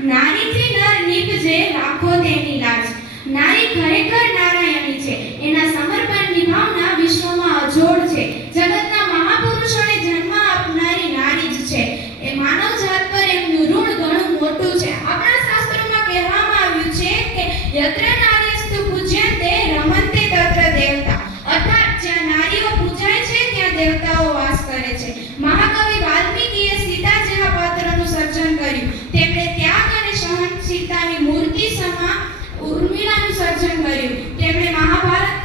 નારીથી નર નીપજે રાખો તેની લાજ। નારી ખરેખર નારાયણી છે, એના સમર્પણની ભાવના વિશ્વમાં અજોડ છે। જગતના મહાપુરુષોને જન્મ આપનારી નારી જ છે। એ માનવ જાત પર એમનું ઋણ ઘણું મોટું છે। આપણા શાસ્ત્રોમાં કહેવામાં આવ્યું છે કે યત્ર નારીસ્તુ પૂજ્યન્તે રમન્તે તત્ર દેવતા, અર્થાત જ્યાં નારીઓ પૂજાય છે ત્યાં દેવતાઓ વાસ કરે છે। મહાકવિ વાલ્મીકીએ સીતા જેવા પાત્રનું સર્જન કર્યું। તેમણે ત્યાગ અને સહનશીલતાની મૂર્તિ સમા ઉર્મિલાનું સર્જન કર્યું। તેમણે મહાભારત